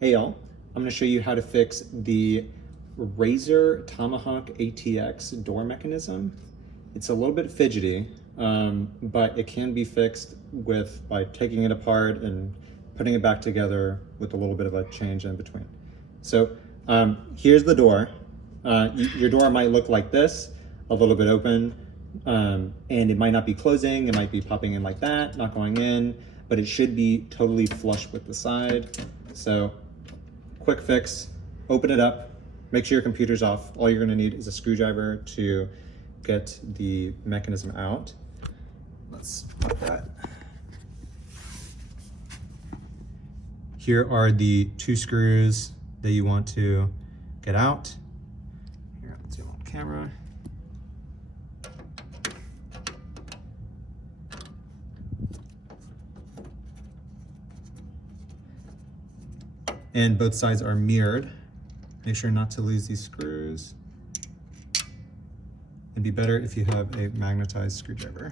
Hey y'all, I'm going to show you how to fix the Razer Tomahawk ATX door mechanism. It's a little bit fidgety, but it can be fixed by taking it apart and putting it back together with a little bit of a change in between. So here's the door. Your door might look like this, a little bit open, and it might not be closing, it might be popping in like that, not going in, but it should be totally flush with the side. So quick fix, open it up, make sure your computer's off. All you're gonna need is a screwdriver to get the mechanism out. Let's put that. Here are the 2 screws that you want to get out. Here, let's zoom on camera. And both sides are mirrored. Make sure not to lose these screws. It'd be better if you have a magnetized screwdriver.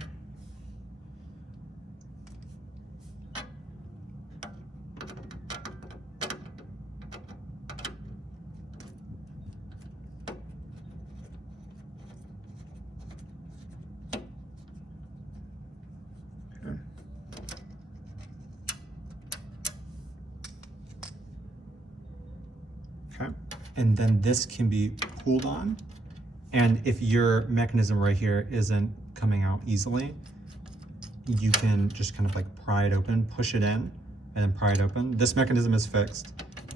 Okay, and then this can be pulled on. And if your mechanism right here isn't coming out easily, you can just kind of like pry it open, push it in, and then pry it open. This mechanism is fixed,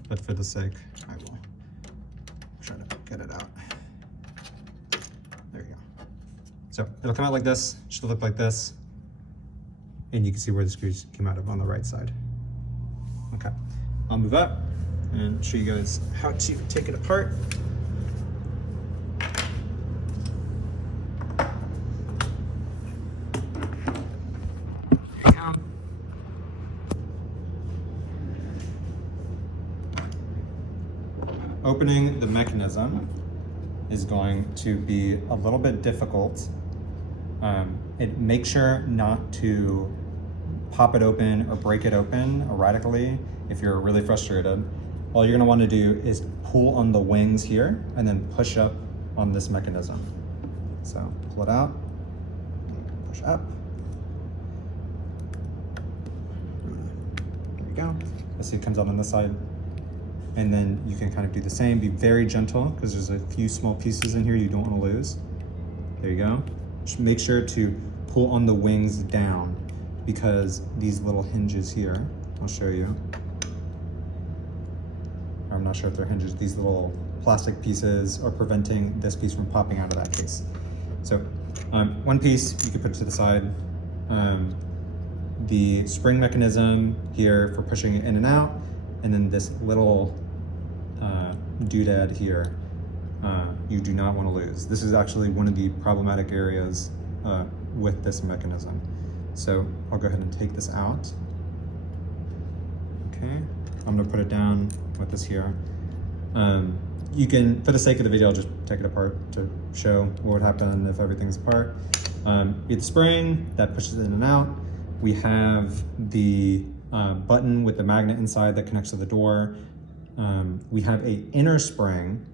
but for the sake, I will try to get it out. There you go. So it'll come out like this, it should look like this, and you can see where the screws came out of on the right side. Okay, I'll move up and show you guys how to take it apart. Opening the mechanism is going to be a little bit difficult. Make sure not to pop it open or break it open erratically if you're really frustrated. All you're gonna wanna do is pull on the wings here and then push up on this mechanism. So pull it out, push up. There you go. Let's see, it comes out on this side. And then you can kind of do the same. Be very gentle because there's a few small pieces in here you don't want to lose. There you go. Just make sure to pull on the wings down because these little hinges here, I'll show you. I'm not sure if they're hinges. These little plastic pieces are preventing this piece from popping out of that case. So one piece you can put to the side. The spring mechanism here for pushing it in and out, and then this little doodad here, you do not want to lose. This is actually one of the problematic areas with this mechanism. So I'll go ahead and take this out. Okay, I'm gonna put it down with this here. You can, for the sake of the video, I'll just take it apart to show what would happen if everything's apart. It's spring that pushes it in and out. We have the button with the magnet inside that connects to the door. We have an inner spring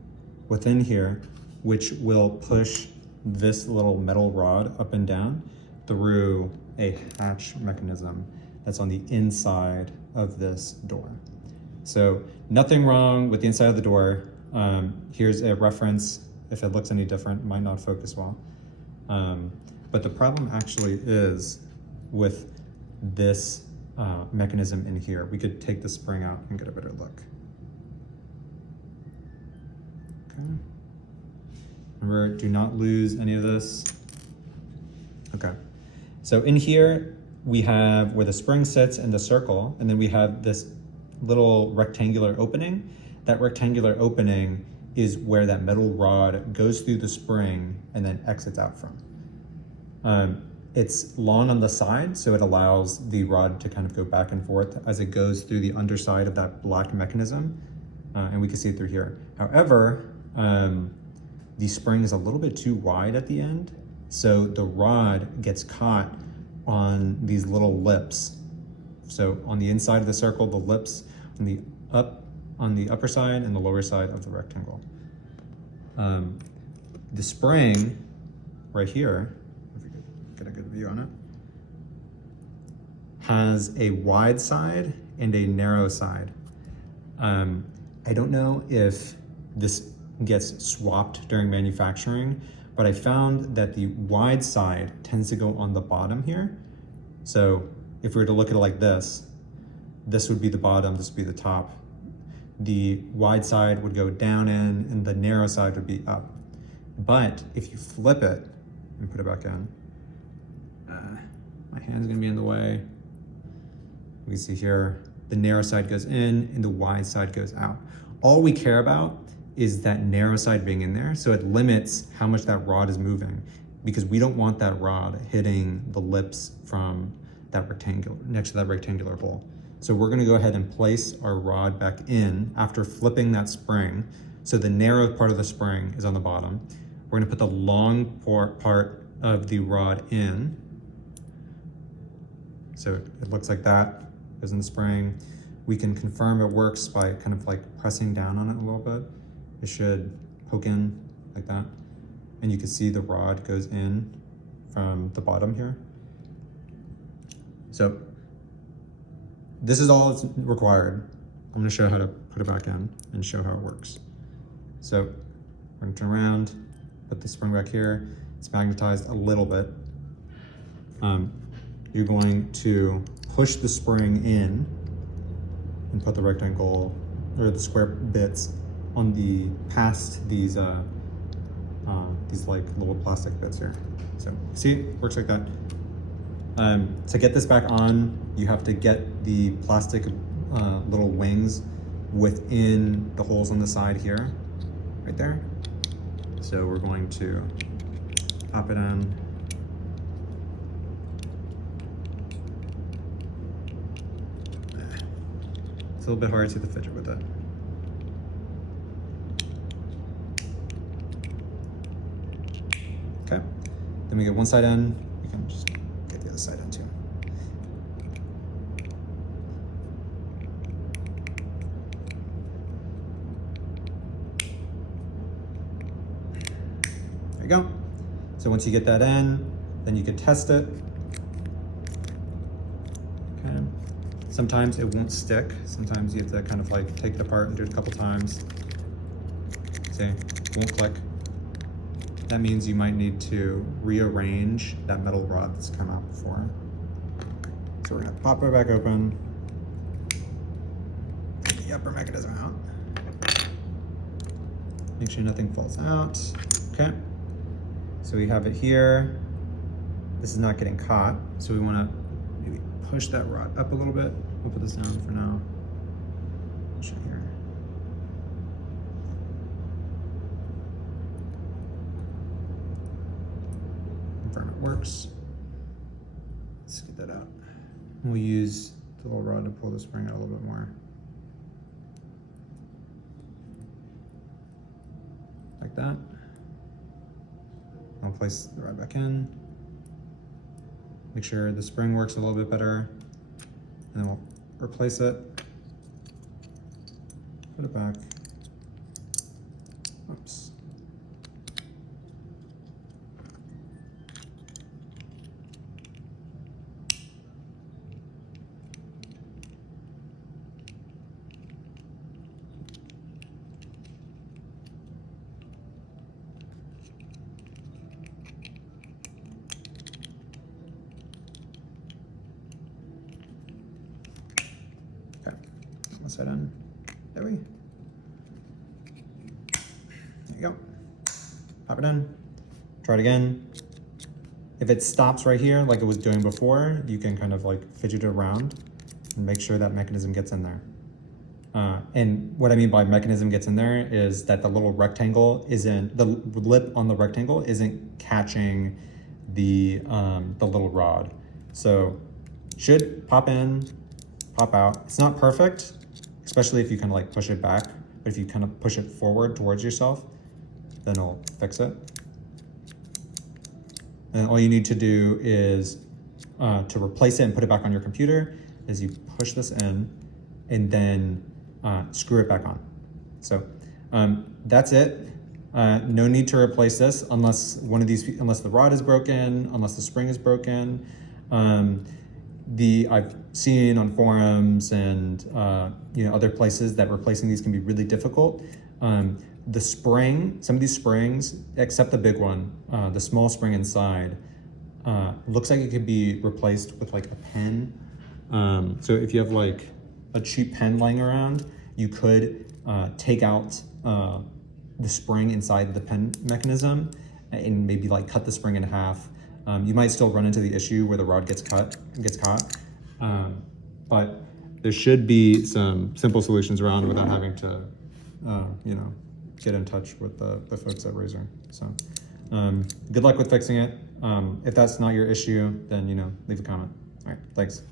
within here, which will push this little metal rod up and down through a hatch mechanism that's on the inside of this door. So nothing wrong with the inside of the door. Here's a reference. If it looks any different, it might not focus well. But the problem actually is with this mechanism in here. We could take the spring out and get a better look. Okay. Remember, do not lose any of this. Okay. So in here, we have where the spring sits in the circle, and then we have this little rectangular opening. That rectangular opening is where that metal rod goes through the spring and then exits out from. It's long on the side, so it allows the rod to kind of go back and forth as it goes through the underside of that black mechanism, and we can see it through here. However, the spring is a little bit too wide at the end, so the rod gets caught on these little lips. So on the inside of the circle, the lips on the on the upper side and the lower side of the rectangle. The spring right here, if we could get a good view on it, has a wide side and a narrow side. I don't know if this gets swapped during manufacturing, but I found that the wide side tends to go on the bottom here. So if we were to look at it like this would be the bottom, this would be the top. The wide side would go down in, and the narrow side would be up. But if you flip it and put it back in, my hand's gonna be in the way. We can see here, the narrow side goes in and the wide side goes out. All we care about is that narrow side being in there, so it limits how much that rod is moving, because we don't want that rod hitting the lips from that rectangular, next to that rectangular hole. So we're gonna go ahead and place our rod back in after flipping that spring. So the narrow part of the spring is on the bottom. We're gonna put the long part of the rod in. So it looks like that, goes in the spring. We can confirm it works by kind of like pressing down on it a little bit. It should poke in like that. And you can see the rod goes in from the bottom here. So this is all that's required. I'm gonna show how to put it back in and show how it works. So we're gonna turn around, put the spring back here. It's magnetized a little bit. You're going to push the spring in and put the rectangle or the square bits on the past these like little plastic bits here. So see, it works like that. To get this back on, you have to get the plastic little wings within the holes on the side here, right there. So we're going to pop it in. It's a little bit hard to fidget with it. Okay, then we get one side in, we can just get the other side in too. There you go. So once you get that in, then you can test it. Okay. Sometimes it won't stick. Sometimes you have to kind of like take it apart and do it a couple times. See, it won't click. That means you might need to rearrange that metal rod that's come out before. So we're gonna pop it back open, take the upper mechanism out. Make sure nothing falls out. Okay, so we have it here. This is not getting caught, so we wanna maybe push that rod up a little bit. We'll put this down for now. Push it here. Confirm it works. Let's get that out. We'll use the little rod to pull the spring out a little bit more. Like that. I'll place the rod back in. Make sure the spring works a little bit better. And then we'll replace it. Put it back. Oops. Side on. There you go. Pop it in. Try it again. If it stops right here, like it was doing before, you can kind of like fidget it around and make sure that mechanism gets in there. And what I mean by mechanism gets in there is that the little rectangle isn't, the lip on the rectangle isn't catching the little rod. So should pop in, pop out. It's not perfect, especially if you kind of like push it back, but if you kind of push it forward towards yourself, then it'll fix it. And all you need to do is to replace it and put it back on your computer is you push this in, and then screw it back on. So that's it. No need to replace this unless unless the rod is broken, unless the spring is broken. I've seen on forums and other places that replacing these can be really difficult. The spring, some of these springs, except the big one, the small spring inside, looks like it could be replaced with like a pen. So if you have like a cheap pen lying around, you could take out the spring inside the pen mechanism and maybe like cut the spring in half. You might still run into the issue where the rod gets caught, but there should be some simple solutions around without having to, get in touch with the folks at Razer. So good luck with fixing it. If that's not your issue, then, leave a comment. All right, thanks.